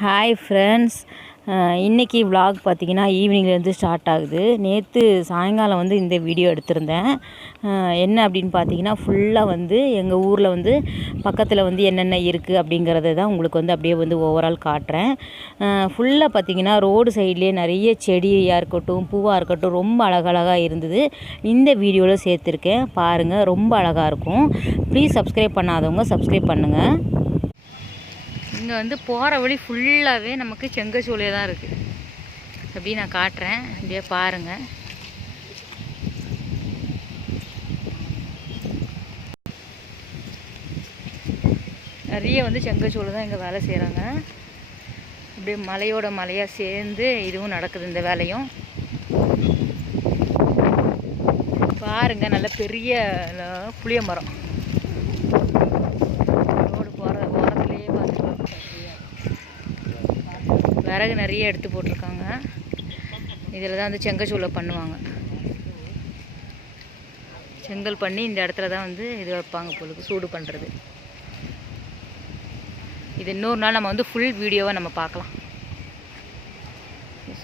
Hi friends இன்றைக்கி vlog பார்த்தீங்கன்னா ஈவினிங்லேருந்து start ஆகுது. நேற்று சாயங்காலம் வந்து இந்த வீடியோ எடுத்திருந்தேன். என்ன அப்படின்னு பார்த்தீங்கன்னா ஃபுல்லாக வந்து எங்கள் ஊரில் வந்து பக்கத்தில் வந்து என்னென்ன இருக்குது அப்படிங்கிறத தான் உங்களுக்கு வந்து அப்படியே வந்து ஓவரால் காட்டுறேன். ஃபுல்லாக பார்த்தீங்கன்னா ரோடு சைட்லேயே நிறைய செடியாக இருக்கட்டும் பூவாக இருக்கட்டும் ரொம்ப அழகழகாக இருந்தது. இந்த வீடியோவில் சேர்த்துருக்கேன். பாருங்கள் ரொம்ப அழகாக இருக்கும். ப்ளீஸ் சப்ஸ்கிரைப் பண்ணாதவங்க சப்ஸ்கிரைப் பண்ணுங்கள் இங்கே வந்து போகிற வழி ஃபுல்லாகவே நமக்கு செங்கச்சூளையாக தான் இருக்குது அப்படி நான் காட்டுறேன். அப்படியே பாருங்கள் நிறைய வந்து செங்கச்சூளை தான் இங்கே வேலை செய்கிறாங்க அப்படியே மலையோட மலையாக சேர்ந்து இதுவும் நடக்குது இந்த வேலையும். பாருங்கள் நல்ல பெரிய புளிய மரம் ரோடு போகிற ஓரத்துலேயே பார்த்துக்கலாம் விறகு நிறைய எடுத்து போட்டிருக்காங்க. இதில் தான் வந்து செங்கச்சூளை பண்ணுவாங்க. செங்கல் பண்ணி இந்த இடத்துல தான் வந்து இது வைப்பாங்க பொழுது சூடு பண்ணுறது இது இன்னொரு நாள் நம்ம வந்து ஃபுல் வீடியோவாக நம்ம பார்க்கலாம்.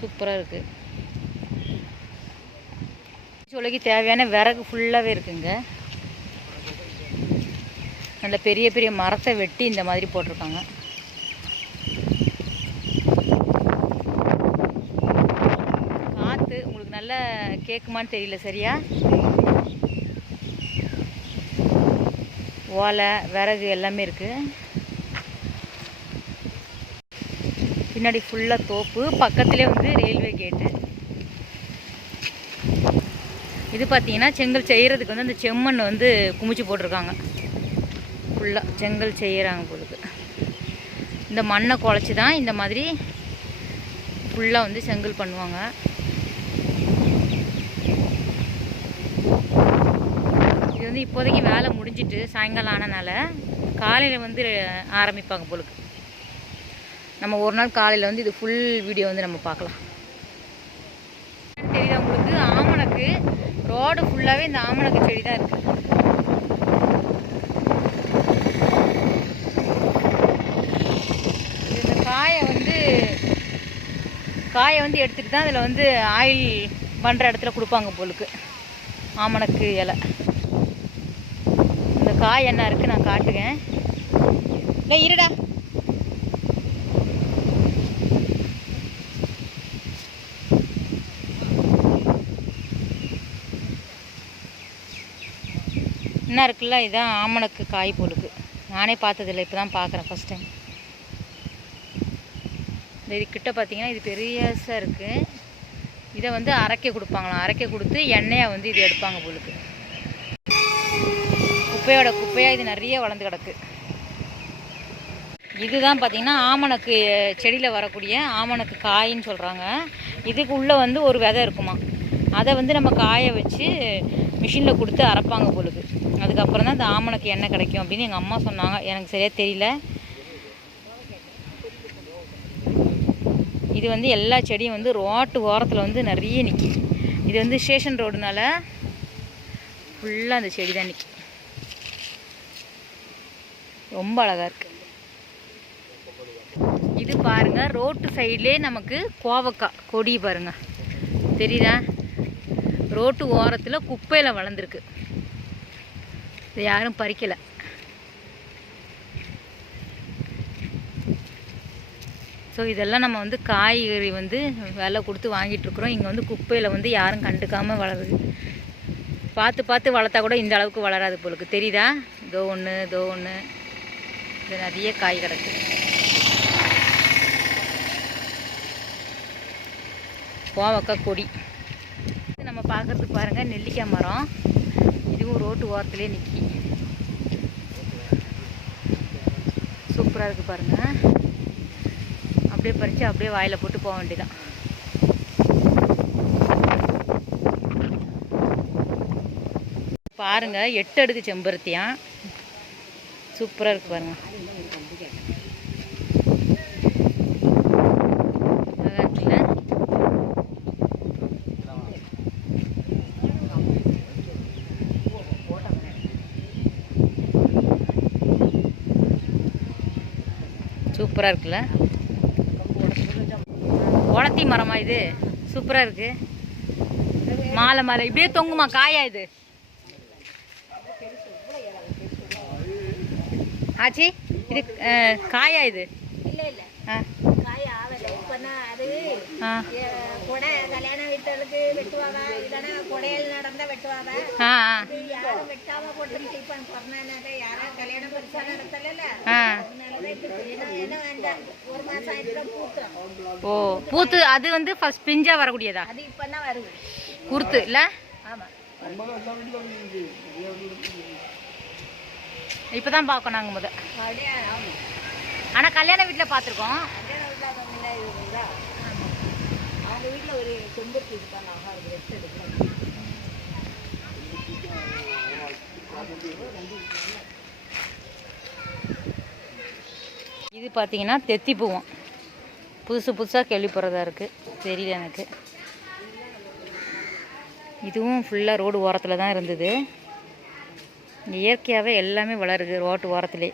சூப்பராக இருக்குது சூளைக்கு தேவையான விறகு ஃபுல்லாகவே இருக்குங்க. நல்ல பெரிய பெரிய மரத்தை வெட்டி இந்த மாதிரி போட்டிருக்காங்க காற்று உங்களுக்கு நல்லா கேட்குமான்னு தெரியல சரியா? ஓலை விறகு எல்லாமே இருக்குது பின்னாடி ஃபுல்லாக தோப்பு பக்கத்துலேயே வந்து ரயில்வே கேட்டு இது பார்த்தீங்கன்னா செங்கல் செய்கிறதுக்கு வந்து அந்த செம்மண் வந்து குமிச்சு போட்டிருக்காங்க. ஃபுல்லாக செங்கல் செய்கிறாங்க பொழுது இந்த மண்ணை குழச்சி தான் இந்த மாதிரி ஃபுல்லாக வந்து செங்கல் பண்ணுவாங்க. இது வந்து இப்போதைக்கு வேலை முடிஞ்சிட்டு சாயங்காலம் ஆனனால காலையில் வந்து ஆரம்பிப்பாங்க பொழுது நம்ம ஒரு நாள் காலையில் வந்து இது ஃபுல் வீடியோ வந்து நம்ம பார்க்கலாம். தெரியுதா உங்களுக்கு? ஆமணக்கு ரோடு ஃபுல்லாகவே இந்த ஆமணக்கு செடி தான் இருக்குது இந்த காயை வந்து காயை வந்து எடுத்துகிட்டு தான் அதில் வந்து ஆயில் பண்ணுற இடத்துல கொடுப்பாங்க போலுக்கு. ஆமணக்கு இலை. இந்த காய் என்ன இருக்குது நான் காட்டுவேன் இல்லை இருடா. என்ன இருக்குல்ல இதுதான் ஆமணக்கு காய் போலுக்கு நானே பார்த்ததில்ல இப்போ தான் பார்க்குறேன் ஃபஸ்ட் டைம் இந்த இது கிட்ட பார்த்தீங்கன்னா இது பெரியசாக இருக்குது இதை வந்து அரைக்க கொடுப்பாங்களாம். அரைக்க கொடுத்து எண்ணெயை வந்து இது எடுப்பாங்க போலுக்கு. குப்பையோட குப்பையாக இது நிறைய வளர்ந்து கிடக்கு. இதுதான் பார்த்தீங்கன்னா ஆமணக்கு செடியில் வரக்கூடிய ஆமணக்கு காயின்னு சொல்கிறாங்க இதுக்கு உள்ளே வந்து ஒரு விதை இருக்குமா அதை வந்து நம்ம காய வச்சு மிஷினில் கொடுத்து அரைப்பாங்க பொழுது அதுக்கப்புறம் தான் இந்த ஆமணக்கு எண்ணெய் கிடைக்கும் அப்படின்னு எங்கள் அம்மா சொன்னாங்க. எனக்கு சரியாக தெரியல. இது வந்து எல்லா செடியும் வந்து ரோட்டு ஓரத்தில் வந்து நிறைய நிற்கி இது வந்து ஸ்டேஷன் ரோடுனால ஃபுல்லாக அந்த செடி தான் நிற்கி ரொம்ப அழகாக இருக்குது இது பாருங்கள் ரோட்டு சைட்லேயே நமக்கு கோவக்காய் கொடி பாருங்க. தெரியுதா? ரோட்டு ஓரத்தில் குப்பையில் வளர்ந்துருக்கு. இதை யாரும் பறிக்கலை. ஸோ இதெல்லாம் நம்ம வந்து காய்கறி வந்து விலை கொடுத்து வாங்கிட்டுருக்குறோம். இங்கே வந்து குப்பையில் வந்து யாரும் கண்டுக்காமல் வளருது. பார்த்து பார்த்து வளர்த்தா கூட இந்த அளவுக்கு வளராது போலுக்கு. தெரியுதா? இதோ ஒன்று இதோ ஒன்று இது நிறைய காய் கிடக்கு. கோவக்காய் கொடி. நம்ம பார்க்குறதுக்கு பாருங்கள் நெல்லிக்காய் மரம். இதுவும் ரோட்டு ஓரத்துலேயே நிற்கி சூப்பராக இருக்குது பாருங்கள் அப்படியே பறித்து அப்படியே வாயில் போட்டு போக வேண்டியதான் பாருங்க எட்டு அடுக்கு செம்பருத்தியான் சூப்பராக இருக்கு பாருங்க. சூப்பராக இருக்குல்ல? உளத்தி மரமா இது? சூப்பராக இருக்கு. மாலை மாலை. இப்படியே தொங்குமா? காயா இது? ஆச்சி இது காயா இது? இல்ல இல்ல. ஆ. ஓ பூத்து. அது வந்து ஃபர்ஸ்ட் பிஞ்சா வரக்கூடியதா? அது இப்பதான் வருது. குருத்து இல்லை? ஆமா. இப்போ தான் பார்க்கணும் நாங்கள் முத ஆனால் கல்யாண வீட்டில் பார்த்துருக்கோம் ஒரு செம்பருத்தி இருப்பாங்க ஆகா அது ரெஸ்ட் எடுக்கலாம் இது பார்த்தீங்கன்னா தெத்தி பூவும். புதுசு புதுசாக கேள்விப்படுறதா இருக்குது தெரியல எனக்கு. இதுவும் ஃபுல்லாக ரோடு ஓரத்தில் தான் இருந்தது. இயற்கையாகவே எல்லாமே வளருது ரோட்டு ஓரத்துலே.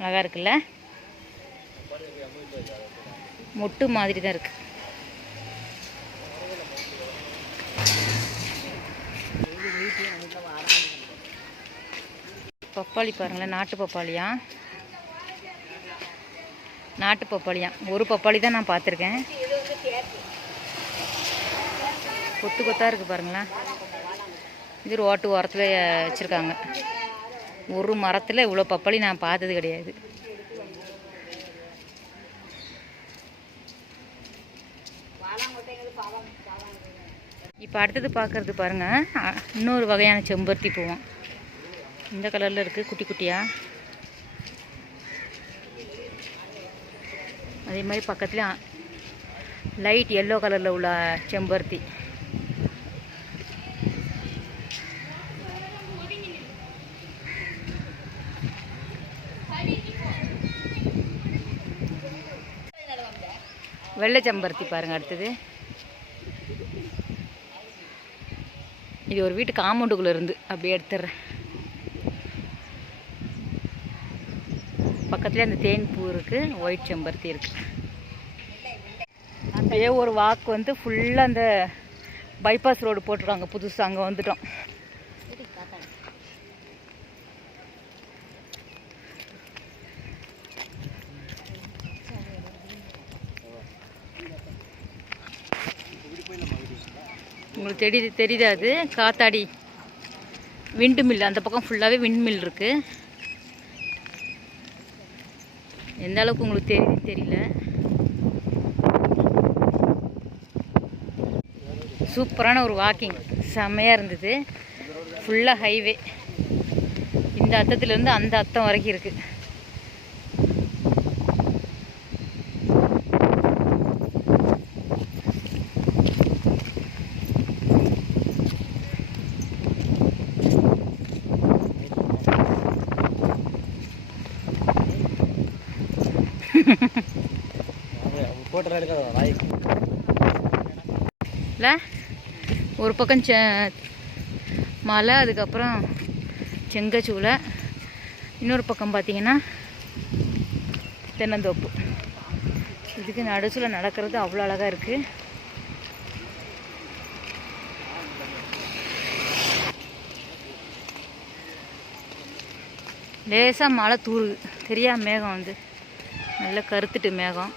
அழகாக இருக்குல்ல? மொட்டு மாதிரி தான் இருக்கு. பப்பாளி பாருங்களேன் நாட்டு பப்பாளியா? நாட்டு பப்பாளியா? ஒரு பப்பாளி தான் நான் பார்த்துருக்கேன். கொத்து கொத்தாக இருக்குது பாருங்களேன். இது ரோட்டு ஓரத்தில் வச்சுருக்காங்க. ஒரு மரத்தில் இவ்வளோ பப்பாளி நான் பார்த்தது கிடையாது. இப்போ அடுத்தது பார்க்குறது பாருங்கள் இன்னொரு வகையான செம்பருத்தி பூவும். இந்த கலரில் இருக்குது குட்டி குட்டியாக அதே மாதிரி பக்கத்துலேயும் லைட் எல்லோ கலரில் உள்ள செம்பருத்தி. வெள்ளை செம்பருத்தி பாருங்கள் அடுத்தது. இது ஒரு வீட்டு காம்பவுண்டுக்குள்ளே இருந்து அப்படியே எடுத்துடுறேன். பக்கத்துலேயே அந்த தேன் பூ இருக்குது ஒயிட் செம்பருத்தி இருக்குது அப்படியே ஒரு வாக்கு வந்து ஃபுல்லாக அந்த பைபாஸ் ரோடு போட்டுருவாங்க புதுசாக அங்கே வந்துட்டோம். உங்களுக்கு தெரியுது தெரியுதா அது காத்தாடி விண்டு மில் அந்த பக்கம் ஃபுல்லாகவே விண்ட் மில் இருக்குது எந்த அளவுக்கு உங்களுக்கு தெரியுது தெரியல. சூப்பரான ஒரு வாக்கிங் செம்மையாக இருந்தது. ஃபுல்லாக ஹைவே இந்த அத்தத்துலேருந்து அந்த அத்தம் வரைக்கும் இருக்குது இல்லை ஒரு பக்கம் செ மலை அதுக்கப்புறம் செங்கச்சூளை. இன்னொரு பக்கம் பார்த்தீங்கன்னா தென்னந்தோப்பு. இதுக்கு நடுச்சில் நடக்கிறது அவ்வளோ அழகாக இருக்குது லேசாக மழை தூருது. தெரியா மேகம் வந்து. நல்லா கருத்துட்டு மேகம்.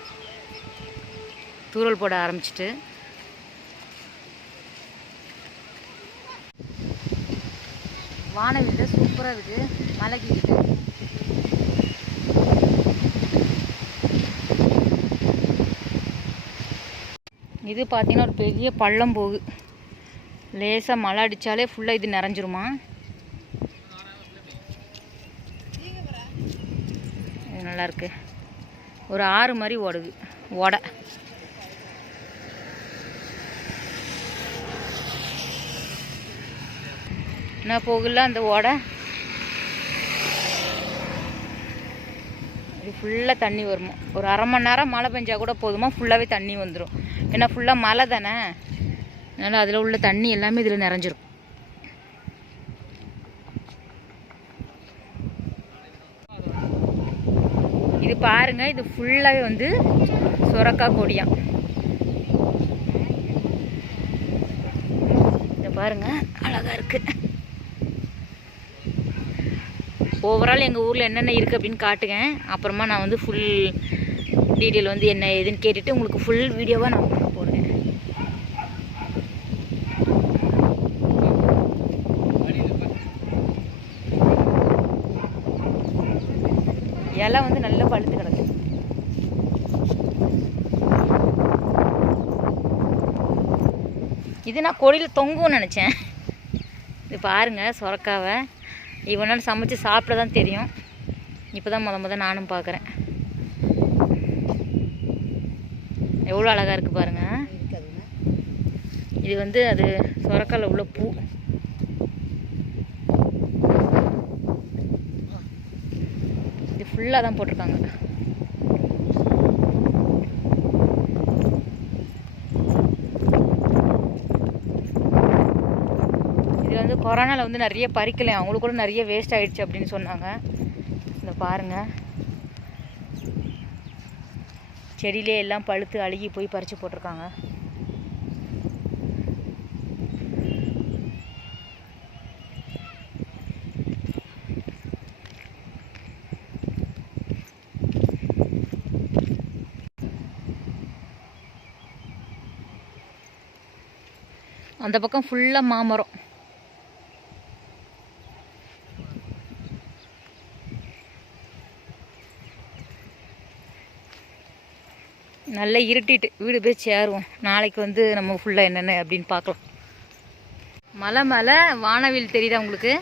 தூறல் போட ஆரம்பிச்சிட்டு. வானவில்ல சூப்பராக இருக்குது. மலைக்கு இது பார்த்தீங்கன்னா ஒரு பெரிய பள்ளம் போகுது லேசாக மழை அடித்தாலே ஃபுல்லாக இது நிறைஞ்சிருமா? இது நல்லாயிருக்கு ஒரு ஆறு மாதிரி ஓடுது. ஓடை. என்ன போகல அந்த ஓடை? இது ஃபுல்லாக தண்ணி வருமா? ஒரு அரை மணி நேரம் மழை பெஞ்சா கூட போதுமா? ஃபுல்லாகவே தண்ணி வந்துடும் ஏன்னா ஃபுல்லாக மழை தானே. அதனால் அதில் உள்ள தண்ணி எல்லாமே இதில் நிறைஞ்சிரும். பாருங்க இது ஃபுல்லாகவே வந்து சுரக்காய் கொடியாம் இதை பாருங்க அழகாக இருக்குது ஓவரால் எங்கள் ஊரில் என்னென்ன இருக்குது அப்படின்னு காட்டுங்க. அப்புறமா நான் வந்து ஃபுல் டீட்டெயில் வந்து என்ன ஏதுன்னு கேட்டுட்டு உங்களுக்கு ஃபுல் வீடியோவாக நான் உங்களுக்கு போடுறேன். இலை வந்து நல்லா பழுத்து கிடக்கு. இது நான் கொடியில் தொங்கும்னு நினச்சேன். இது பாருங்கள் சுரக்காவை. இவனால் சமைச்சு சாப்பிட தான் தெரியும். இப்போ தான் முத முத நானும் பார்க்குறேன் எவ்வளோ அழகாக இருக்குது பாருங்கள் இது வந்து அது சொரக்கால உள்ள பூ. இது ஃபுல்லாக தான் போட்டிருக்காங்க இதில் வந்து கொரோனாவில் வந்து நிறைய பறிக்கலை. அவங்களுக்கு கூட நிறைய வேஸ்ட் ஆகிடுச்சு அப்படின்னு சொன்னாங்க. இந்த பாருங்க. செடியிலே எல்லாம் பழுத்து அழுகி போய் பறித்து போட்டிருக்காங்க. அந்த பக்கம் ஃபுல்லாக மாமரம். நல்லா இருட்டிட்டு வீடு போய் சேருவோம். நாளைக்கு வந்து நம்ம ஃபுல்லாக என்னென்ன அப்படின்னு பார்க்கலாம். மலை மேலே வானவில் தெரியுதா உங்களுக்கு?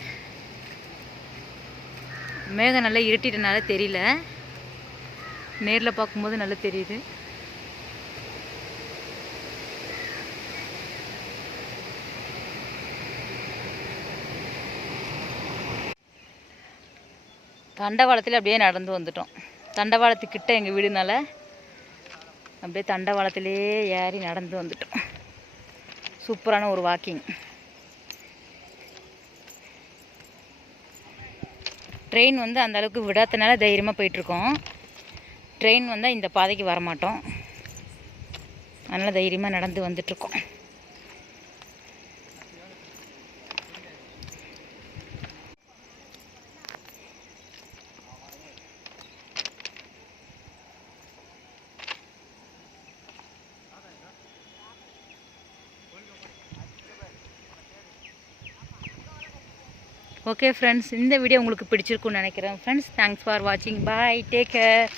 மேகம் நல்லா இருட்டிட்டனால தெரியல. நேரில் பார்க்கும்போது நல்லா தெரியுது. தண்டவாளத்தில் அப்படியே நடந்து வந்துட்டோம். தண்டவாளத்துக்கிட்ட எங்கள் வீடுனால அப்படியே தண்டவாளத்திலே ஏறி நடந்து வந்துட்டோம். சூப்பரான ஒரு வாக்கிங் ட்ரெயின் வந்து அந்த அளவுக்கு விடாதனால தைரியமாக போயிட்டுருக்கோம். ட்ரெயின் வந்தால் இந்த பாதைக்கு வரமாட்டோம். அதனால் தைரியமாக நடந்து வந்துட்டுருக்கோம். ஓகே ஃப்ரெண்ட்ஸ் இந்த வீடியோ உங்களுக்கு பிடிச்சிருக்குன்னு நினைக்கிறேன். ஃப்ரெண்ட்ஸ் தேங்க்ஸ் ஃபார் வாட்சிங் பாய் டேக் கேர்